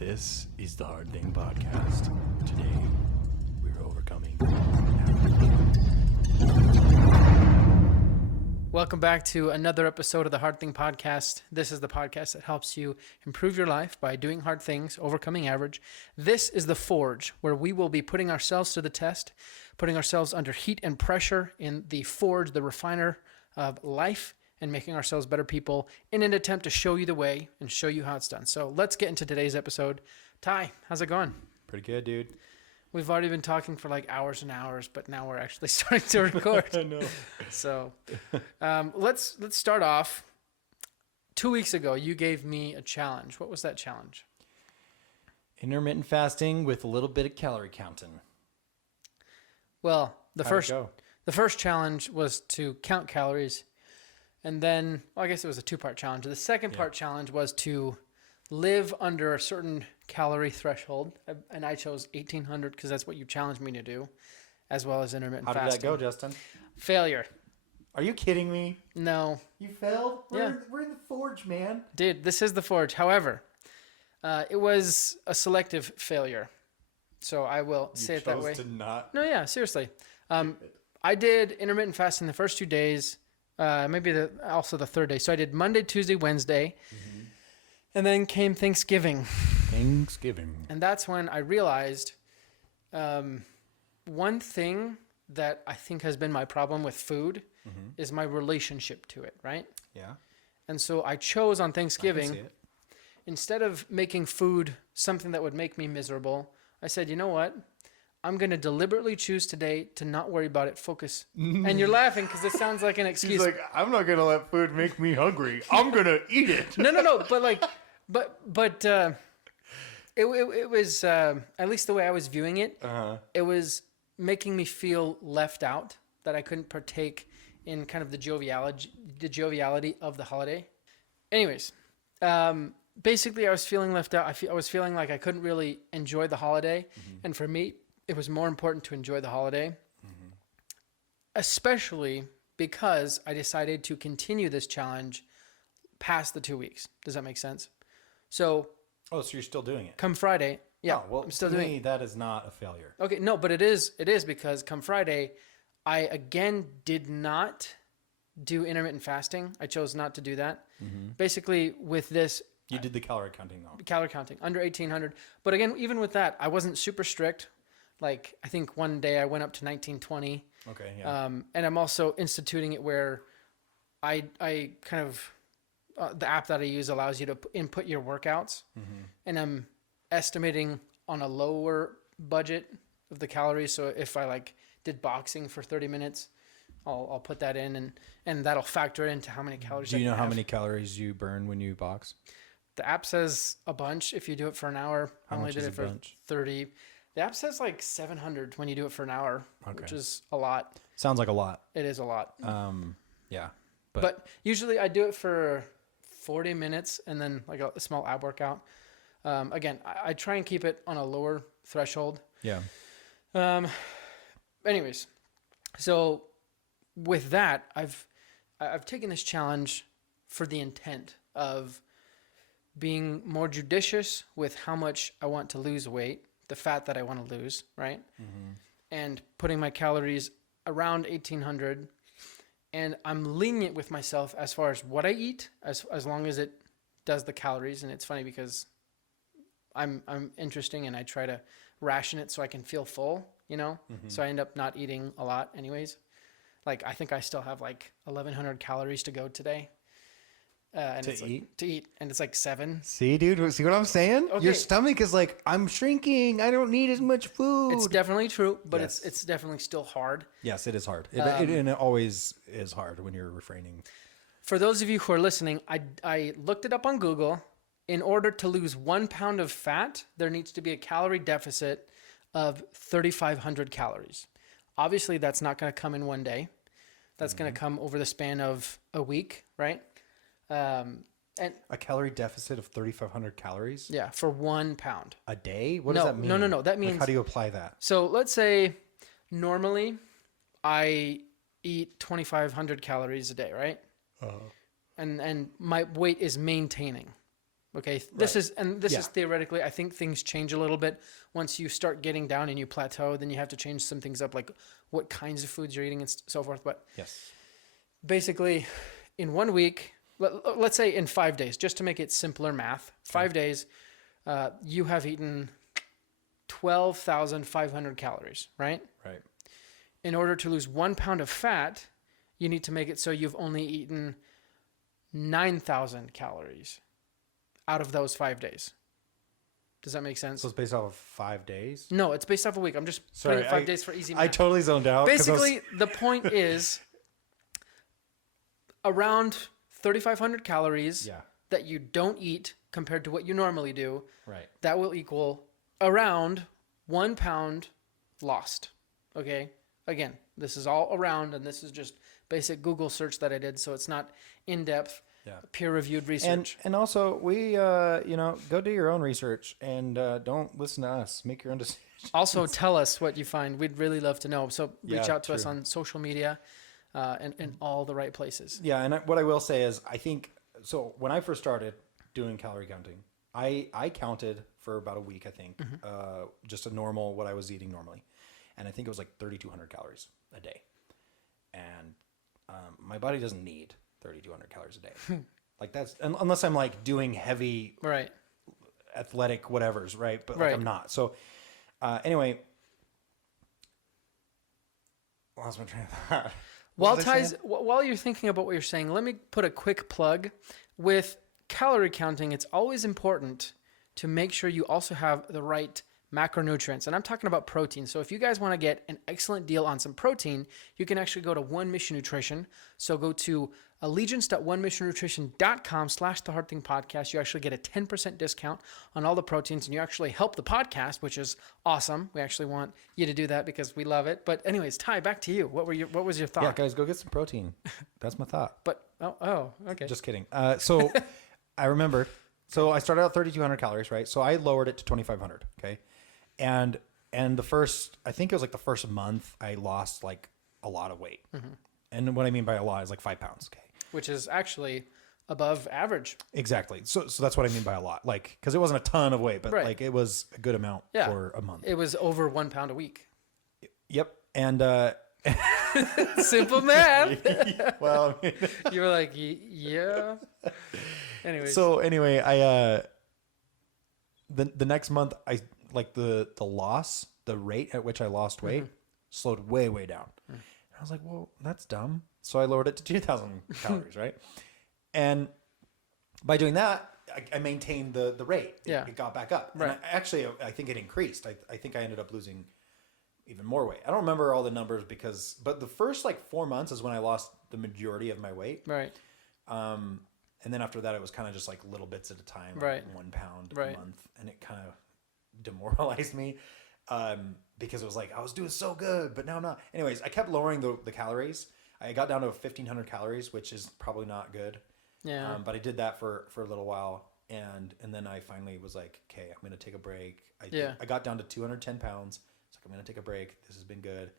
This is the Hard Thing Podcast. Today, we're overcoming. Welcome back to another episode of the Hard Thing Podcast. This is the podcast that helps you improve your life by doing hard things, overcoming average. This is the forge where we will be putting ourselves to the test, putting ourselves under heat and pressure in the forge, the refiner of life, and making ourselves better people in an attempt to show you the way and show you how it's done. So let's get into today's episode. Ty, how's it going? Pretty good, dude. We've already been talking for like hours and hours, but now we're actually starting to record. I know. So let's start off. 2 weeks ago, you gave me a challenge. What was that challenge? Intermittent fasting with a little bit of calorie counting. Well, the How'd it go? first challenge was to count calories. And then, well, I guess it was a two-part challenge. The second part challenge was to live under a certain calorie threshold. And I chose 1,800 because that's what you challenged me to do, as well as intermittent fasting. How did that go, Justin? Failure. Are you kidding me? No. You failed? Yeah. We're in the forge, man. Dude, this is the forge. However, it was a selective failure. So I will say it that way. You chose to not. No, yeah, seriously. I did intermittent fasting the first 2 days, maybe also the third day. So I did Monday, Tuesday, Wednesday, and then came Thanksgiving. And that's when I realized one thing that I think has been my problem with food is my relationship to it, right? Yeah. And so I chose on I can Thanksgiving, see it. instead of making food something that would make me miserable, I said, you know what? I'm going to deliberately choose today to not worry about it, focus. And you're laughing because it sounds like an excuse. He's like, I'm not going to let food make me hungry. I'm going to eat it. No. But it was, at least the way I was viewing it, it was making me feel left out, that I couldn't partake in kind of the joviality of the holiday. Anyways, basically I was feeling left out. I was feeling like I couldn't really enjoy the holiday. And for me, it was more important to enjoy the holiday, especially because I decided to continue this challenge past the 2 weeks. Does that make sense? So, Oh, so you're still doing it? come Friday, yeah, Oh, well, I'm still to doing me, it. that is not a failure. Okay, no, but it is because come Friday, I again did not do intermittent fasting. I chose not to do that. Basically, with this, You did the calorie counting, though. calorie counting under 1,800. But again, even with that, I wasn't super strict. Like, I think one day I went up to 1920. Okay, yeah. And I'm also instituting it where I kind of, the app that I use allows you to input your workouts. And I'm estimating on a lower budget of the calories. So if I like did boxing for 30 minutes, I'll put that in and that'll factor into how many calories. Do you know how many calories you burn when you box? The app says a bunch if you do it for an hour. I only did it for 30. The app says like 700 when you do it for an hour, which is a lot. Sounds like a lot. It is a lot. Yeah. But usually I do it for 40 minutes and then like a small ab workout. Again, I try and keep it on a lower threshold. Yeah. Anyways, so with that, I've taken this challenge for the intent of being more judicious with how much I want to lose weight, the fat that I want to lose, right? And putting my calories around 1,800. And I'm lenient with myself as far as what I eat, as long as it does the calories. And it's funny because I'm interesting and I try to ration it so I can feel full, you know? So I end up not eating a lot anyways. Like, I think I still have like 1,100 calories to go today. And To it's eat? Like, to eat. And it's like 7. See, dude? See what I'm saying? Okay. Your stomach is like, I'm shrinking. I don't need as much food. It's definitely true, but Yes. it's definitely still hard. Yes, it is hard. And it always is hard when you're refraining. For those of you who are listening, I looked it up on Google. In order to lose 1 pound of fat, there needs to be a calorie deficit of 3,500 calories. Obviously, that's not going to come in one day. That's going to come over the span of a week, right? And A calorie deficit of 3,500 calories? yeah, for 1 pound. A day? What does that mean? No. That means, Like, how do you apply that? so let's say normally I eat 2,500 calories a day, right? And my weight is maintaining. Okay. This is Yeah. theoretically, I think things change a little bit once you start getting down and you plateau, then you have to change some things up, like what kinds of foods you're eating and so forth. But Yes. basically in 1 week, let's say in 5 days, just to make it simpler math, 5 days, you have eaten 12,500 calories, right? Right. In order to lose 1 pound of fat, you need to make it so you've only eaten 9,000 calories out of those 5 days. Does that make sense? So it's based off of 5 days? No, it's based off a week. I'm just putting 5 days for easy math. I totally zoned out. Basically, the point is around 3,500 calories Yeah. that you don't eat compared to what you normally do. Right. That will equal around 1 pound lost. Okay? Again, this is all around, and this is just basic Google search that I did, so it's not in-depth, peer-reviewed research. And also, we, go do your own research and don't listen to us. Make your own decisions. Also, tell us what you find. We'd really love to know. So reach Yeah, out to us true. on social media and in all the right places. Yeah, and what I will say is, I think, so when I first started doing calorie counting, I counted for about a week, I think, just a normal, what I was eating normally. And I think it was like 3,200 calories a day. And my body doesn't need 3,200 calories a day. Like that's, unless I'm like doing heavy Right. athletic whatevers, right? But like Right. I'm not. So anyway, lost my train of thought. While you're thinking about what you're saying, let me put a quick plug. With calorie counting, it's always important to make sure you also have the right macronutrients. And I'm talking about protein. So if you guys want to get an excellent deal on some protein, you can actually go to One Mission Nutrition. So go to allegiance.onemissionnutrition.com/the Hard Thing Podcast. You actually get a 10% discount on all the proteins, and you actually help the podcast, which is awesome. We actually want you to do that because we love it. But anyways, Ty, back to you. What was your thought? Yeah, guys, go get some protein. That's my thought. But okay. Just kidding. So I remembered. So I started out 3,200 calories, right? So I lowered it to 2,500. Okay. And the first, I think it was like the first month, I lost like a lot of weight. And what I mean by a lot is like 5 pounds. Okay. Which is actually above average. Exactly. So that's what I mean by a lot. Like, cause it wasn't a ton of weight, but Right. like it was a good amount for a month. It was over 1 pound a week. Yep. And, Simple math. well, I mean, You were like, yeah. Anyways. so anyway, I, the next month I like the loss, the rate at which I lost weight slowed way down. And I was like, well, that's dumb. So I lowered it to 2,000 calories, right? And by doing that, I maintained the rate. It got back up. Right. And I think it increased. I think I ended up losing even more weight. I don't remember all the numbers but the first like 4 months is when I lost the majority of my weight. Right. And then after that, it was kind of just like little bits at a time, like Right. 1 pound Right. a month. And it kind of demoralized me because it was like, I was doing so good, but now I'm not. Anyways, I kept lowering the calories. I got down to 1,500 calories, which is probably not good. Yeah. But I did that for a little while. And then I finally was like, okay, I'm going to take a break. I got down to 210 pounds. It's like, I'm going to take a break. This has been good.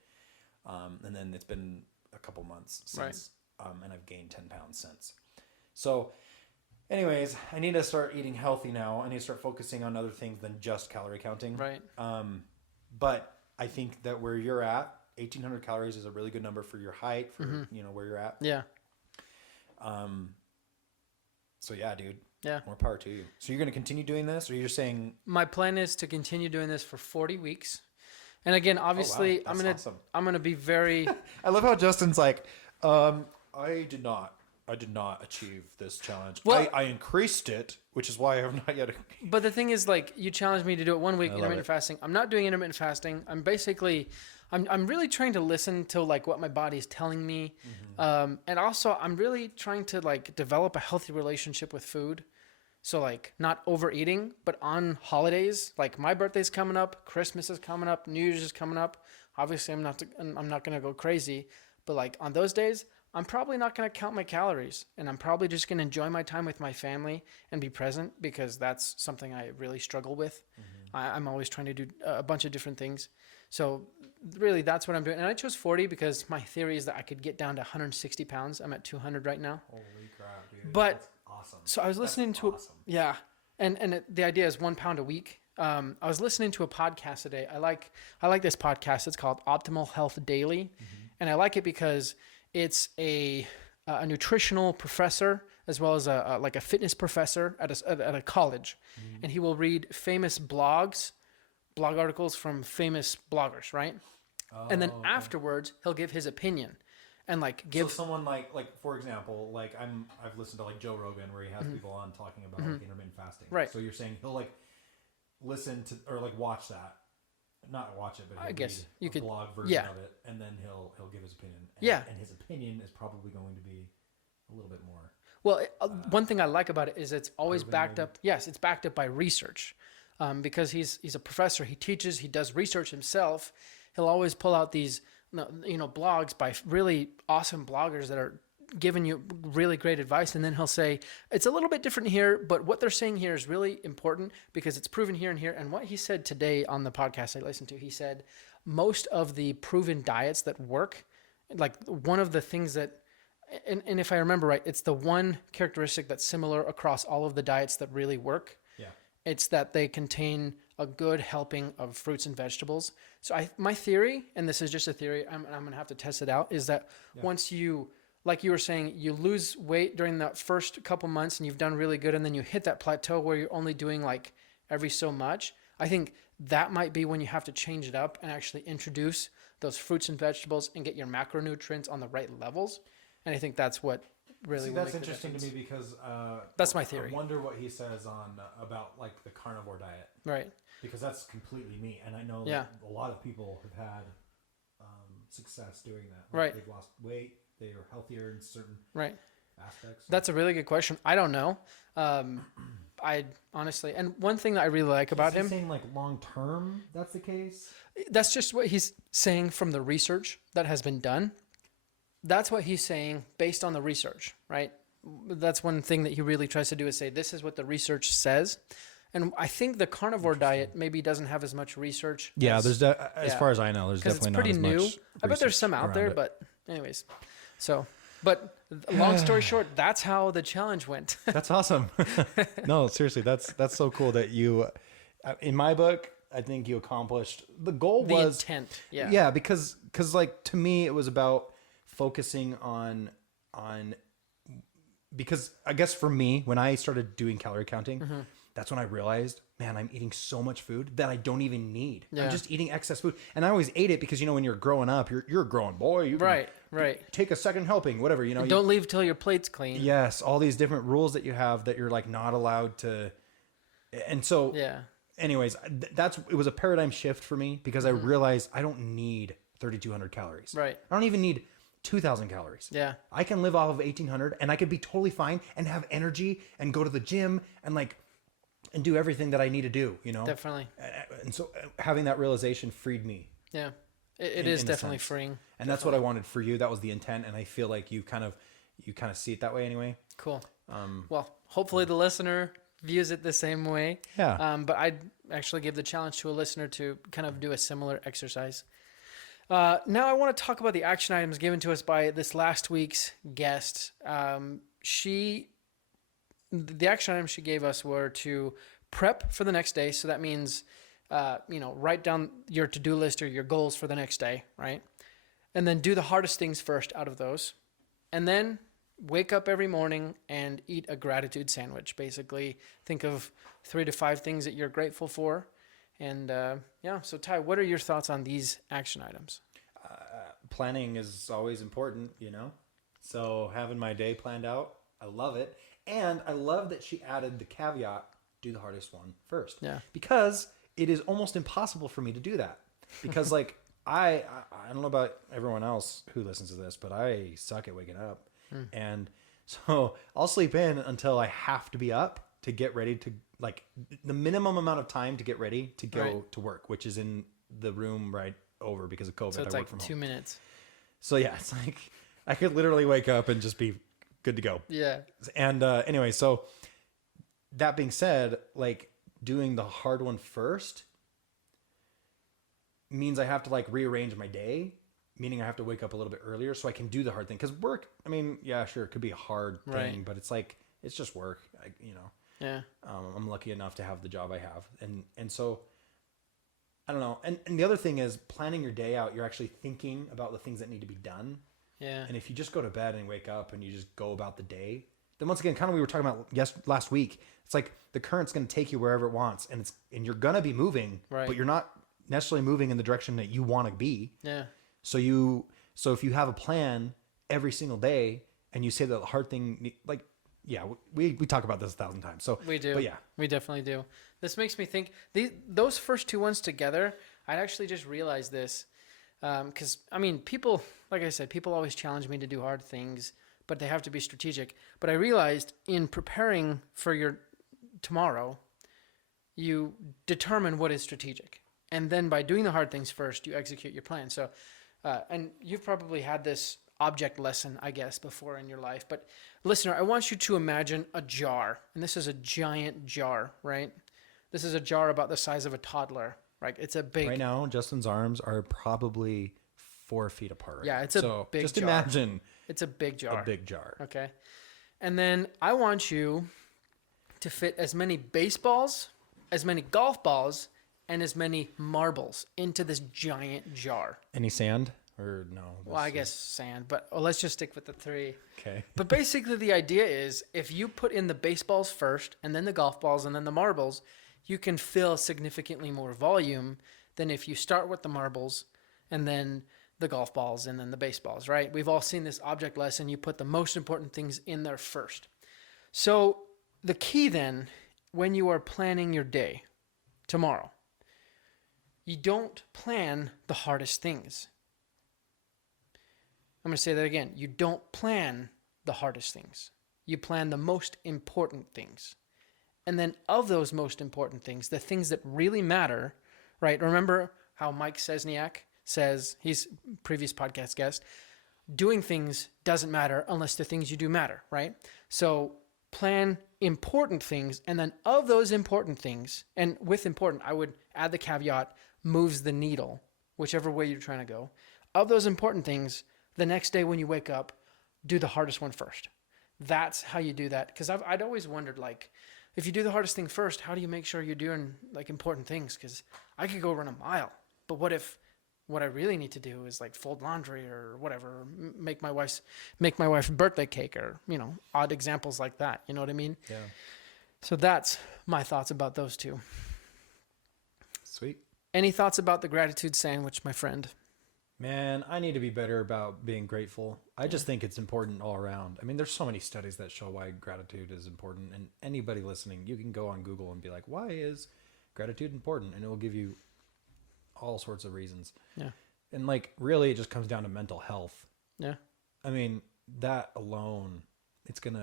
And then it's been a couple months since, and I've gained 10 pounds since. So anyways, I need to start eating healthy now. I need to start focusing on other things than just calorie counting. Right. But I think that where you're at, 1,800 calories is a really good number for your height, for where you're at. Yeah. So yeah, dude. Yeah. More power to you. So you're going to continue doing this, or you're saying? My plan is to continue doing this for 40 weeks. And again, obviously, wow. That's awesome. I'm gonna be very. I love how Justin's like, I did not achieve this challenge. Well, I increased it, which is why I have not yet. But the thing is, like, you challenged me to do it 1 week I love intermittent it. fasting. I'm not doing intermittent fasting. I'm really trying to listen to like what my body is telling me, and also I'm really trying to like develop a healthy relationship with food. So like not overeating, but on holidays, like my birthday's coming up, Christmas is coming up, New Year's is coming up. Obviously, I'm not gonna go crazy, but like on those days, I'm probably not gonna count my calories, and I'm probably just gonna enjoy my time with my family and be present, because that's something I really struggle with. I'm always trying to do a bunch of different things. So really, that's what I'm doing. And I chose 40 because my theory is that I could get down to 160 pounds. I'm at 200 right now. Holy crap, dude! But That's awesome. so I was listening to awesome. yeah. The idea is 1 pound a week. I was listening to a podcast today. I like this podcast. It's called Optimal Health Daily, and I like it because it's a nutritional professor as well as a fitness professor at a college, and he will read famous blog articles from famous bloggers, right? And then afterwards he'll give his opinion and give someone like for example, like I've listened to like Joe Rogan where he has people on talking about like intermittent fasting. Right. So you're saying he'll listen to or watch that. Not watch it, but I guess you could blog version of it, and then he'll give his opinion. And his opinion is probably going to be a little bit more. Well, one thing I like about it is it's always backed up. Yes, it's backed up by research, because he's a professor. He teaches. He does research himself. He'll always pull out these blogs by really awesome bloggers that are giving you really great advice, and then he'll say it's a little bit different here, but what they're saying here is really important because it's proven here and here. And what he said today on the podcast I listened to, he said most of the proven diets that work, like one of the things that, and if I remember right, it's the one characteristic that's similar across all of the diets that really work. Yeah, it's that they contain a good helping of fruits and vegetables. So my theory, and this is just a theory, I'm gonna have to test it out, is that once you, like you were saying, you lose weight during that first couple months and you've done really good, and then you hit that plateau where you're only doing like every so much. I think that might be when you have to change it up and actually introduce those fruits and vegetables and get your macronutrients on the right levels. And I think that's what really will that's make the interesting to difference. me because that's my theory. I wonder what he says on about like the carnivore diet, right? Because that's completely me, and I know that a lot of people have had success doing that. Right, they've lost weight. They are healthier in certain aspects. That's a really good question. I don't know. I honestly, and one thing that I really like about him, saying like long term, that's the case. That's just what he's saying from the research that has been done. That's what he's saying based on the research, right? That's one thing that he really tries to do is say, this is what the research says. And I think the carnivore diet maybe doesn't have as much research. Yeah, as far as I know, there's definitely not as much. It's pretty new. I bet there's some out there, but anyways. So, but long story short, that's how the challenge went. That's awesome. No, seriously, that's so cool that you, in my book, I think you accomplished the goal. The intent. Yeah. Yeah, because like to me, it was about focusing on because I guess for me, when I started doing calorie counting, that's when I realized, man, I'm eating so much food that I don't even need. Yeah. I'm just eating excess food. And I always ate it because, when you're growing up, you're a growing boy. You right. Take a second helping, whatever, And don't leave till your plate's clean. Yes. All these different rules that you have that you're like not allowed to. And so, anyways, it was a paradigm shift for me because I realized I don't need 3,200 calories. Right. I don't even need 2,000 calories. Yeah. I can live off of 1,800 and I could be totally fine and have energy and go to the gym and do everything that I need to do, Definitely. And so having that realization freed me. Yeah. It is definitely freeing. And that's what I wanted for you. That was the intent. And I feel like you kind of see it that way anyway. Cool. Well, hopefully the listener views it the same way. Yeah. But I'd actually give the challenge to a listener to kind of do a similar exercise. Now I want to talk about the action items given to us by this last week's guest. The action items she gave us were to prep for the next day. So that means, write down your to-do list or your goals for the next day, right? And then do the hardest things first out of those. And then wake up every morning and eat a gratitude sandwich. Basically, think of 3 to 5 things that you're grateful for. And so Ty, what are your thoughts on these action items? Planning is always important, So having my day planned out, I love it. And I love that she added the caveat, do the hardest one first. Yeah. Because it is almost impossible for me to do that. Because like, I don't know about everyone else who listens to this, but I suck at waking up. And so I'll sleep in until I have to be up to get ready to, like, the minimum amount of time to get ready to go to work, which is in the room right over because of COVID. So it's I work like from 2 home. minutes. So yeah, it's like I could literally wake up and just be good to go. Yeah. And anyway, so that being said, like doing the hard one first means I have to like rearrange my day, meaning I have to wake up a little bit earlier so I can do the hard thing. Because work, I mean, yeah, sure, it could be a hard thing, but it's like, it's just work, Yeah. I'm lucky enough to have the job I have. And so I don't know. And the other thing is planning your day out. You're actually thinking about the things that need to be done. Yeah. And if you just go to bed and wake up and you just go about the day, then once again, kind of we were talking about last week, it's like the current's going to take you wherever it wants, and you're going to be moving, right, but you're not necessarily moving in the direction that you want to be. Yeah. So if you have a plan every single day and you say that the hard thing, like, yeah, we talk about this 1,000 times. So we do. But yeah, we definitely do. This makes me think those first two ones together, I'd actually just realized this. Because, I mean, people, like I said, people always challenge me to do hard things, but they have to be strategic. But I realized in preparing for your tomorrow, you determine what is strategic. And then by doing the hard things first, you execute your plan. So, and you've probably had this object lesson, I guess, before in your life. But listener, I want you to imagine a jar. And this is a giant jar, right? This is a jar about the size of a toddler. Right, it's a big. Right now, Justin's arms are probably 4 feet apart. Yeah, it's a big just jar. imagine. It's a big jar. A big jar. Okay, and then I want you to fit as many baseballs, as many golf balls, and as many marbles into this giant jar. Any sand or no? Well, I guess sand, but let's just stick with the 3. Okay. But basically, the idea is if you put in the baseballs first, and then the golf balls, and then the marbles, you can fill significantly more volume than if you start with the marbles and then the golf balls and then the baseballs, right? We've all seen this object lesson. You put the most important things in there first. So the key then, when you are planning your day tomorrow, you don't plan the hardest things. I'm going to say that again. You don't plan the hardest things. You plan the most important things. And then of those most important things, the things that really matter, right? Remember how Mike Sesniak says, he's a previous podcast guest, doing things doesn't matter unless the things you do matter, right? So plan important things. And then of those important things, and with important, I would add the caveat, moves the needle, whichever way you're trying to go. Of those important things, the next day when you wake up, do the hardest one first. That's how you do that. Because I'd always wondered, like, if you do the hardest thing first, how do you make sure you're doing like important things? Because I could go run a mile, but what if what I really need to do is like fold laundry or whatever, make my wife's birthday cake, or odd examples like that. You know what I mean? Yeah. So that's my thoughts about those two. Sweet. Any thoughts about the gratitude sandwich, my friend? Man, I need to be better about being grateful. I just think it's important all around. I mean, there's so many studies that show why gratitude is important. And anybody listening, you can go on Google and be like, why is gratitude important? And it will give you all sorts of reasons. Yeah. And like, really, it just comes down to mental health. Yeah. I mean, that alone, it's going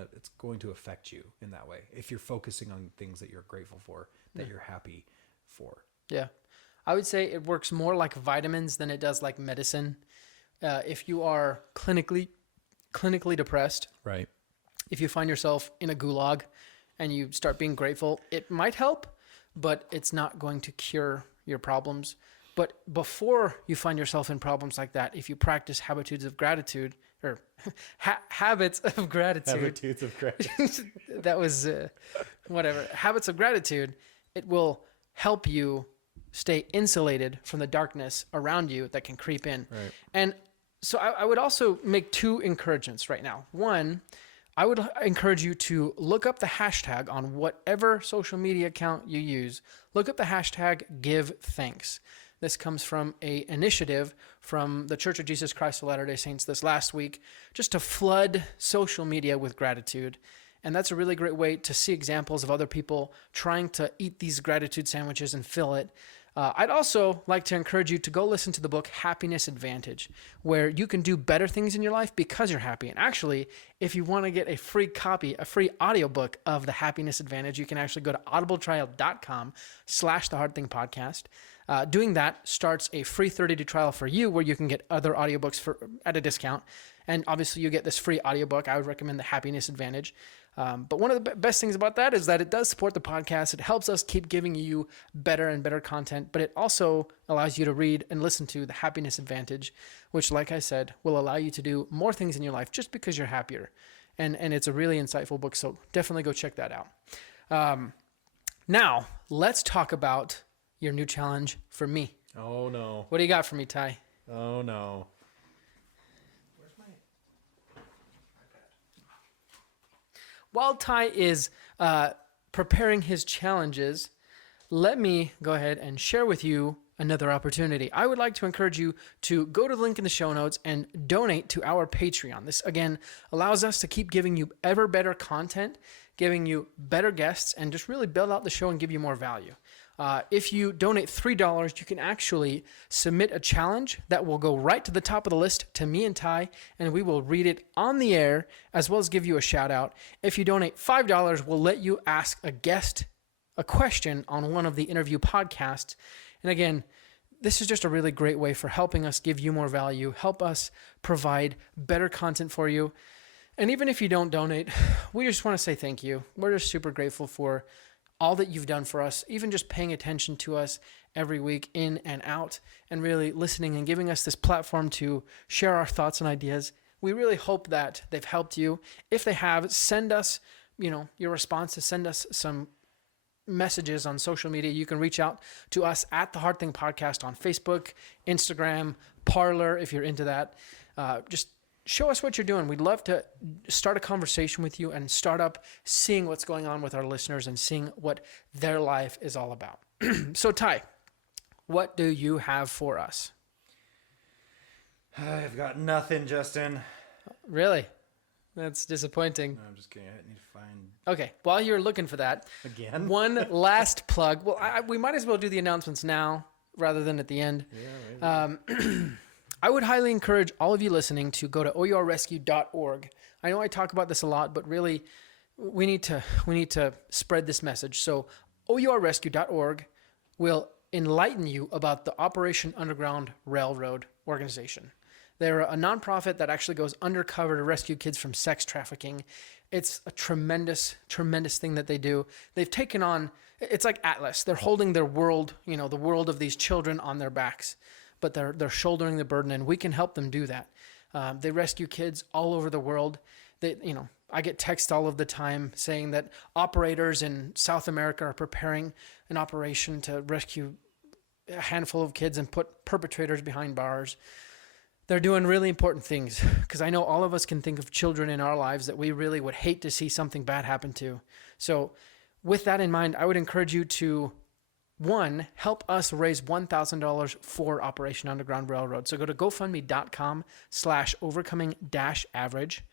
to affect you in that way. If you're focusing on things that you're grateful for, that you're happy for. Yeah. I would say it works more like vitamins than it does like medicine. If you are clinically depressed, right? If you find yourself in a gulag and you start being grateful, it might help, but it's not going to cure your problems. But before you find yourself in problems like that, if you practice habitudes of gratitude or habits of gratitude, Habitudes of gratitude. that was whatever. Habits of gratitude, it will help you stay insulated from the darkness around you that can creep in. Right. And so I would also make 2 encouragements right now. One, I would encourage you to look up the hashtag on whatever social media account you use. Look up the hashtag Give Thanks. This comes from an initiative from the Church of Jesus Christ of Latter-day Saints this last week, just to flood social media with gratitude. And that's a really great way to see examples of other people trying to eat these gratitude sandwiches and fill it. I'd also like to encourage you to go listen to the book Happiness Advantage, where you can do better things in your life because you're happy. And actually, if you want to get a free copy, a free audiobook of the Happiness Advantage, you can actually go to audibletrial.com/thehardthingpodcast. Doing that starts a free 30-day trial for you, where you can get other audiobooks at a discount. And obviously you get this free audiobook. I would recommend the Happiness Advantage. But one of the best things about that is that it does support the podcast. It helps us keep giving you better and better content, but it also allows you to read and listen to the Happiness Advantage, which, like I said, will allow you to do more things in your life just because you're happier. And it's a really insightful book, so definitely go check that out. Now, let's talk about your new challenge for me. Oh, no. What do you got for me, Ty? Oh, no. Where's my iPad? While Ty is preparing his challenges, let me go ahead and share with you another opportunity. I would like to encourage you to go to the link in the show notes and donate to our Patreon. This, again, allows us to keep giving you ever better content, giving you better guests, and just really build out the show and give you more value. If you donate $3, you can actually submit a challenge that will go right to the top of the list to me and Ty, and we will read it on the air as well as give you a shout out. If you donate $5, we'll let you ask a guest a question on one of the interview podcasts. And again, this is just a really great way for helping us give you more value, help us provide better content for you. And even if you don't donate, we just want to say thank you. We're just super grateful for all that you've done for us, even just paying attention to us every week in and out, and really listening and giving us this platform to share our thoughts and ideas. We really hope that they've helped you. If they have, send us, your responses, send us some messages on social media. You can reach out to us at the Hard Thing Podcast on Facebook, Instagram, Parler, if you're into that. Just show us what you're doing. We'd love to start a conversation with you and start up seeing what's going on with our listeners and seeing what their life is all about. So, Ty, what do you have for us? I've got nothing, Justin. Really? That's disappointing. No, I'm just kidding. I need to find... Okay, while you're looking for that, Again? one last plug. Well, we might as well do the announcements now rather than at the end. Yeah, I would highly encourage all of you listening to go to ourrescue.org. I know I talk about this a lot, but really we need to spread this message. So ourrescue.org will enlighten you about the Operation Underground Railroad organization. They're a nonprofit that actually goes undercover to rescue kids from sex trafficking. It's a tremendous, tremendous thing that they do. They've taken on, it's like Atlas. They're holding their world, the world of these children on their backs, but they're shouldering the burden, and we can help them do that. They rescue kids all over the world. I get texts all of the time saying that operators in South America are preparing an operation to rescue a handful of kids and put perpetrators behind bars. They're doing really important things, because I know all of us can think of children in our lives that we really would hate to see something bad happen to. So with that in mind, I would encourage you to, one, help us raise $1,000 for Operation Underground Railroad. So go to GoFundMe.com/overcoming-average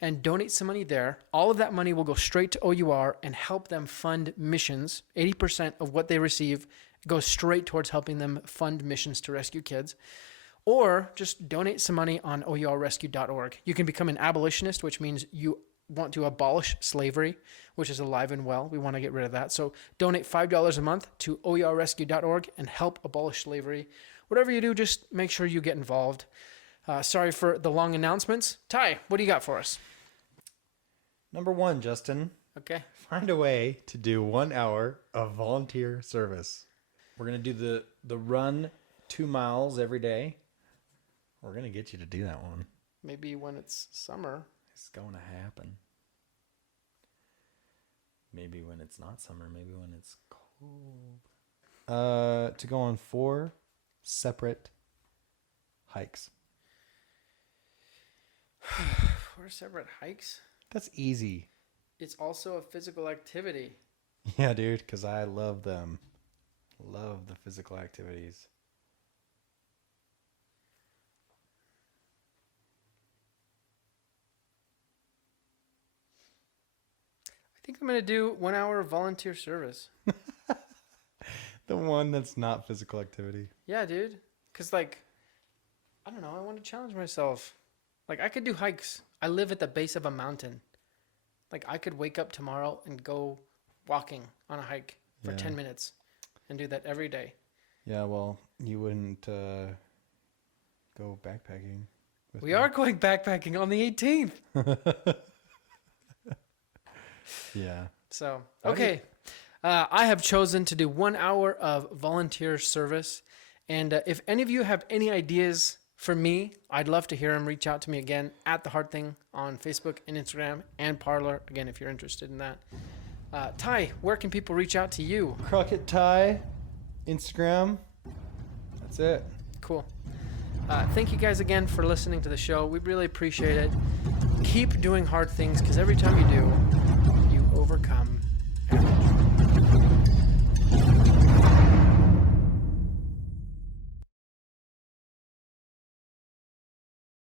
and donate some money there. All of that money will go straight to OUR and help them fund missions. 80% of what they receive goes straight towards helping them fund missions to rescue kids. Or just donate some money on ourrescue.org. You can become an abolitionist, which means you want to abolish slavery, which is alive and well. We want to get rid of that. So donate $5 a month to ourrescue.org and help abolish slavery. Whatever you do, just make sure you get involved. Sorry for the long announcements. Ty, what do you got for us? Number 1, Justin. Okay. Find a way to do 1 hour of volunteer service. We're going to do the run 2 miles every day. We're going to get you to do that one. Maybe when it's summer. It's going to happen. Maybe when it's not summer. Maybe when it's cold. To go on 4 separate hikes. 4 separate hikes? That's easy. It's also a physical activity. Yeah, dude, because I love them. Love the physical activities. I think I'm going to do 1 hour of volunteer service. The one that's not physical activity. Yeah, dude. Because, I don't know. I want to challenge myself. I could do hikes. I live at the base of a mountain. I could wake up tomorrow and go walking on a hike for 10 minutes and do that every day. Yeah, well, you wouldn't go backpacking. We are going backpacking on the 18th. Yeah. So, okay. I have chosen to do 1 hour of volunteer service. And if any of you have any ideas for me, I'd love to hear them. Reach out to me again at The Hard Thing on Facebook and Instagram and Parler. Again, if you're interested in that. Ty, where can people reach out to you? Crockett Ty, Instagram. That's it. Cool. Thank you guys again for listening to the show. We really appreciate it. Keep doing hard things, because every time you do,